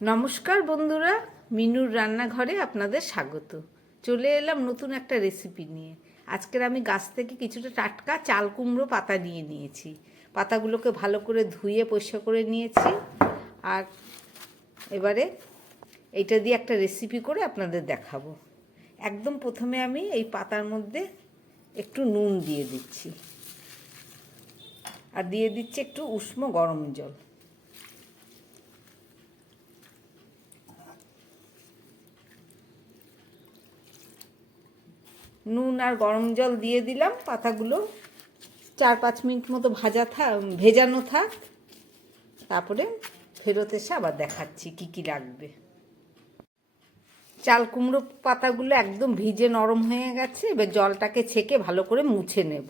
নমস্কার বন্ধুরা, মিনুর রান্নাঘরে আপনাদের স্বাগত। চলে এলাম নতুন একটা রেসিপি নিয়ে। আজকের আমি গাছ থেকে কিছুটা টাটকা চাল কুমড়ো পাতা নিয়ে নিয়েছি। পাতাগুলোকে ভালো করে ধুয়ে পরিষ্কার করে নিয়েছি। আর এবারে এটা দিয়ে একটা রেসিপি করে আপনাদের দেখাবো। একদম প্রথমে আমি এই পাতার মধ্যে একটু নুন দিয়ে দিচ্ছি। আর দিয়ে দিচ্ছি একটু উষ্ণ গরম জল। নুন আর গরম জল দিয়ে দিলাম, পাতাগুলো চার পাঁচ মিনিট মতো ভাজা থাক ভেজানো থাক। তারপরে ফেরত এসে আবার দেখাচ্ছি কি কি লাগবে। চাল কুমড়ো পাতাগুলো একদম ভিজে নরম হয়ে গেছে, এবার জলটাকে ছেঁকে ভালো করে মুছে নেব।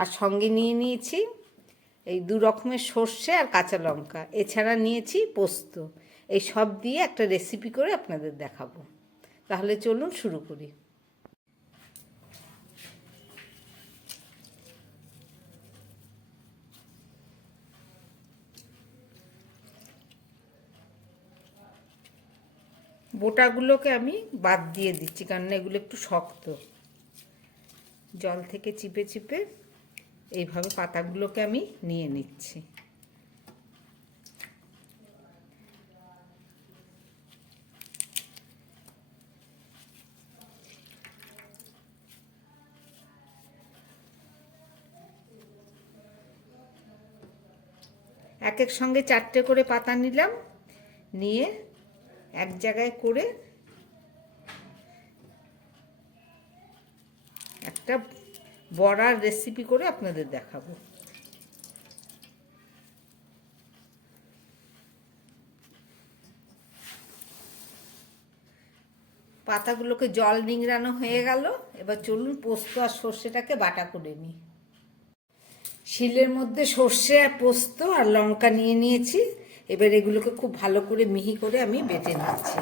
আর সঙ্গে নিয়ে নিয়েছি এই দু রকমের সর্ষে আর কাঁচা লঙ্কা। এছাড়া নিয়েছি পোস্ত। এই সব দিয়ে একটা রেসিপি করে আপনাদের দেখাবো। তাহলে চলুন শুরু করি। বোটাগুলোকে আমি বাদ দিয়ে দিচ্ছি কারণ এগুলো একটু শক্ত। জল থেকে চিপে চিপে এইভাবে পাতাগুলোকে আমি নিয়ে নিচ্ছি। এক এক সঙ্গে চারটে করে পাতা নিলাম, নিয়ে এক জায়গায় করে একটা বড়ার রেসিপি করে আপনাদের দেখাবো। পাতাগুলোকে জল নিংড়ানো হয়ে গেল, এবার চলুন পোস্ত আর সর্ষেটাকে বাটা করে নিই। শিলের মধ্যে সর্ষে আর পোস্ত আর লঙ্কা নিয়ে নিয়েছি। এবার এগুলোকে খুব ভালো করে মিহি করে আমি বেটে নিচ্ছি।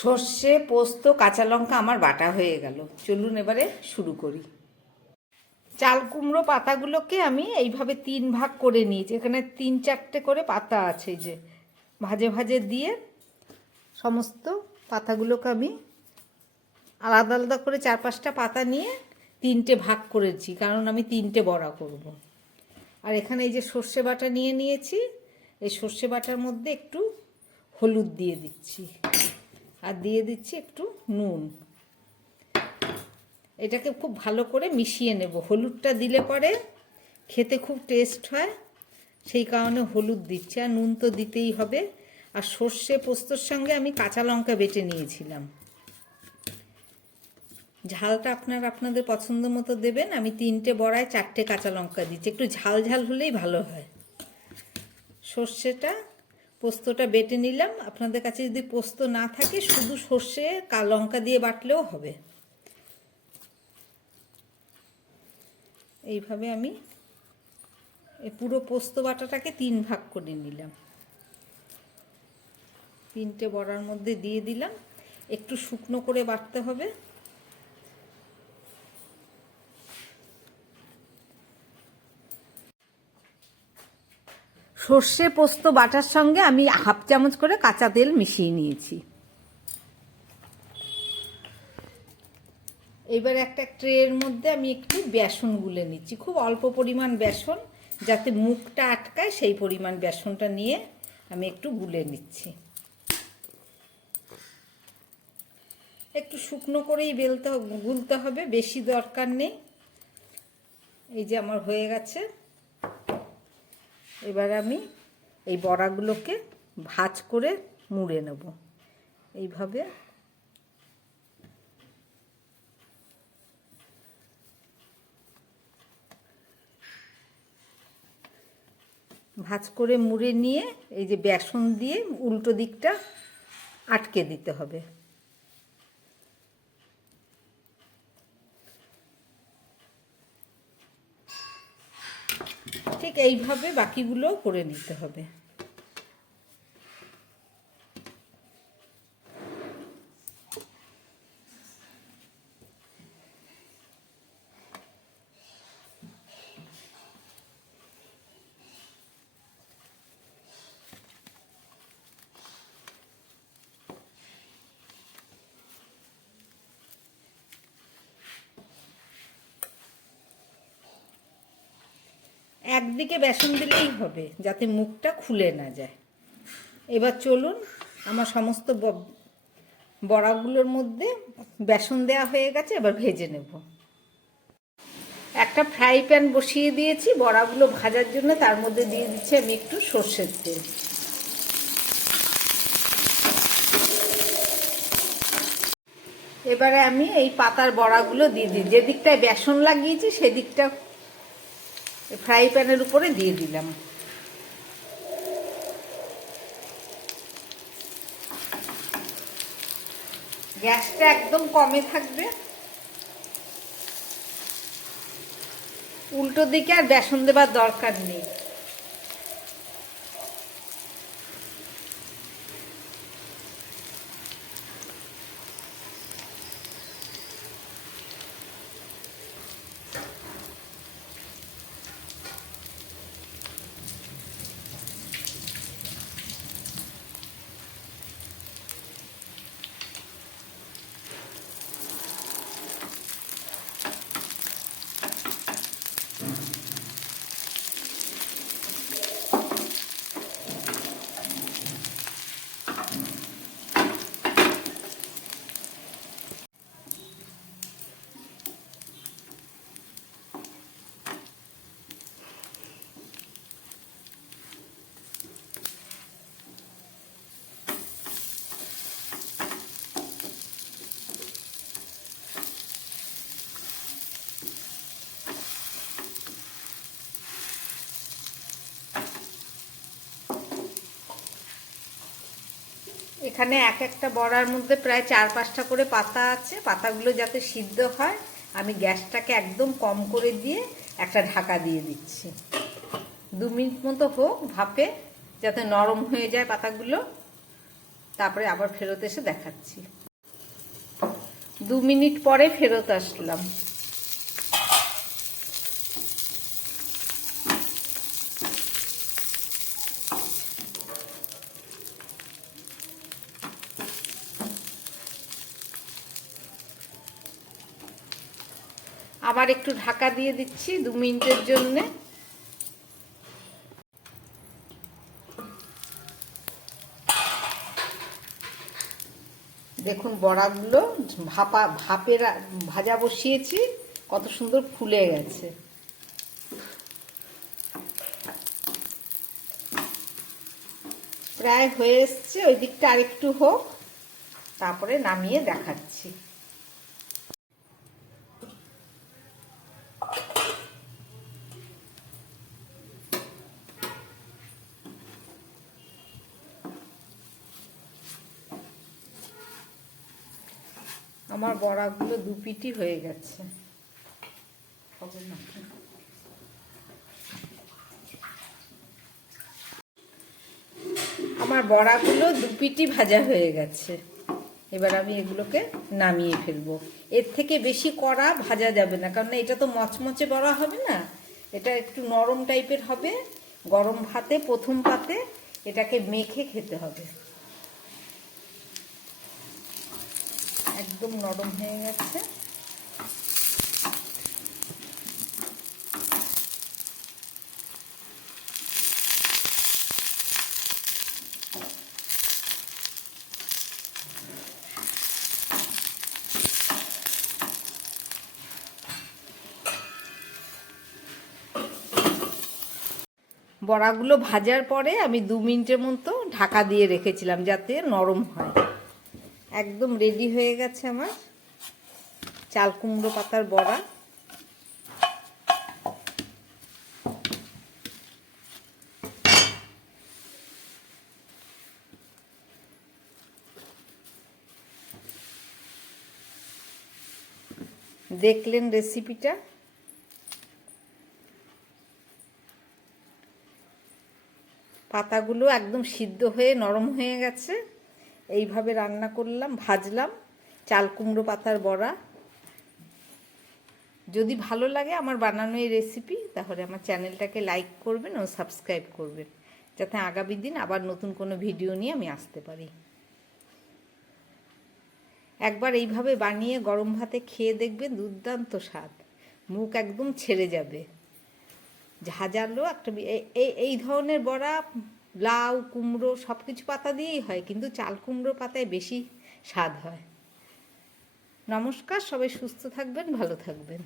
সর্ষে, পোস্ত, কাঁচা লঙ্কা আমার বাটা হয়ে গেল। চলুন এবারে শুরু করি। চাল কুমড়ো পাতাগুলোকে আমি এইভাবে তিন ভাগ করে নিয়েছি। এখানে তিন চারটে করে পাতা আছে যে। ভাজে ভাজে দিয়ে সমস্ত পাতাগুলোকে আমি আলাদা আলাদা করে চার পাঁচটা পাতা নিয়ে তিনটে ভাগ করেছি, কারণ আমি তিনটে বড়া করব। আর এখানে এই যে সর্ষে বাটা নিয়ে নিয়েছি, এই সর্ষে বাটার মধ্যে একটু হলুদ দিয়ে দিচ্ছি। আর দিয়ে দিচ্ছি একটু নুন। এটাকে খুব ভালো করে মিশিয়ে নেব। হলুদটা দিলে পরে খেতে খুব টেস্ট হয়, সেই কারণে হলুদ দিচ্ছি। আর নুন তো দিতেই হবে। আর সর্ষে পোস্তর সঙ্গে আমি কাঁচা লঙ্কা বেটে নিয়েছিলাম। ঝালটা আপনার আপনাদের পছন্দ মতো দেবেন। আমি তিনটে বড়ায় চারটে কাঁচা লঙ্কা দিচ্ছি। একটু ঝাল ঝাল হলেই ভালো হয়। সর্ষেটা পোস্তটা বেটে নিলাম। আপনাদের কাছে যদি পোস্ত না থাকে, শুধু সর্ষে লঙ্কা দিয়ে বাটলেও হবে। এইভাবে আমি এই পুরো পোস্ত বাটাটাকে তিন ভাগ করে নিলাম। তিনটে বড়ার মধ্যে দিয়ে দিলাম। একটু শুকনো করে বাটতে হবে। সর্ষে পোস্ত বাটার সঙ্গে আমি হাফ চামচ করে কাঁচা তেল মিশিয়ে নিয়েছি। এবার একটা ট্রের মধ্যে আমি একটু বেসন গুলে নিচ্ছি। খুব অল্প পরিমাণ বেসন যাতে মুখটা আটকায়, সেই পরিমাণ বেসনটা নিয়ে আমি একটু গুলে নিচ্ছি। একটু শুকনো করেই বেলতে গুলতে হবে, বেশি দরকার নেই। এই যে আমার হয়ে গেছে। এবার আমি এই বড়াগুলোকে ভাজ করে মুড়ে নেব। এইভাবে। ভাজ করে মুড়ে নিয়ে এই যে বেসন দিয়ে উল্টো দিকটা আটকে দিতে হবে। ঠিক এইভাবে বাকিগুলোও করে নিতে হবে। একদিকে বেসন দিলেই হবে, যাতে মুখটা খুলে না যায়। এবার চলুন, আমার সমস্ত বড়াগুলোর মধ্যে বেসন দেওয়া হয়ে গেছে, এবার ভেজে নেব। একটা ফ্রাই প্যান বসিয়ে দিয়েছি, বড়াগুলো ভাজার জন্য, তার মধ্যে দিয়ে দিচ্ছি আমি একটু সর্ষের তেল। এবারে আমি এই পাতার বড়াগুলো দিয়ে দিই। যে দিকটায় বেসন লাগিয়েছি, সেদিকটা ফ্রাই প্যানের উপরে দিয়ে দিলাম। গ্যাসটা একদম কমে থাকবে। উল্টো দিকে আর বেসন দেবার দরকার নেই। এখানে এক একটা বড়ার মধ্যে প্রায় চার পাঁচটা করে পাতা আছে। পাতাগুলো যাতে সিদ্ধ হয়, আমি গ্যাসটাকে একদম কম করে দিয়ে একটা ঢাকা দিয়ে দিচ্ছি। দু মিনিট মতো হোক ভাপে, যাতে নরম হয়ে যায় পাতাগুলো। তারপরে আবার ফেরত এসে দেখাচ্ছি। দু মিনিট পরে ফেরত আসলাম। আবার একটু ঢাকা দিয়ে দিচ্ছি দু মিনিটের জন্যে। দেখুন বড়াগুলো ভাপা, ভাপের ভাজা বসিয়েছি, কত সুন্দর ফুলে গেছে। প্রায় হয়ে এসছে, ওই দিকটা আরেকটু হোক, তারপরে নামিয়ে দেখাচ্ছি। আমার বড়াগুলো দু পিটি হয়ে গেছে। হবে না। আমার বড়াগুলো দু পিটি ভাজা হয়ে গেছে। এবার আমি এগুলোকে নামিয়ে ফেলব। এর থেকে বেশি কড়া ভাজা যাবে না, কারণ এটা তো মচমচে বড়া হবে না। এটা একটু নরম টাইপের হবে। গরম ভাতে, প্রথম পাতে এটাকে মেখে খেতে হবে। একদম নরম হয়ে গেছে। বড়াগুলো ভাজার পরে আমি দু মিনিটের মতো ঢাকা দিয়ে রেখেছিলাম যাতে নরম হয়। একদম রেডি হয়ে গেছে আমার। চাল কুমড়ো পাতার বড়া। দেখলেন রেসিপিটা পাতাগুলো একদম সিদ্ধ হয়ে, নরম হয়ে গেছে। এইভাবে রান্না করলাম, ভাজলাম, চাল কুমড়ো পাতার বড়া। যদি ভালো লাগে আমার বানানো এই রেসিপি তাহলে আমার চ্যানেলটাকে লাইক করবেন ও সাবস্ক্রাইব করবেন, যাতে আগামী দিন আবার নতুন কোনো ভিডিও নিয়ে আমি আসতে পারি। একবার এইভাবে বানিয়ে গরম ভাতে খেয়ে দেখবেন দুর্দান্ত স্বাদ, মুখ একদম ছেড়ে যাবে। ঝাঁঝালো একটা এই এই ধরনের বড়া লাউ, কুমড়ো সব কিছু পাতা দিয়েই হয়, কিন্তু চাল কুমড়ো পাতায় বেশি স্বাদ হয়। নমস্কার, সবাই সুস্থ থাকবেন, ভালো থাকবেন।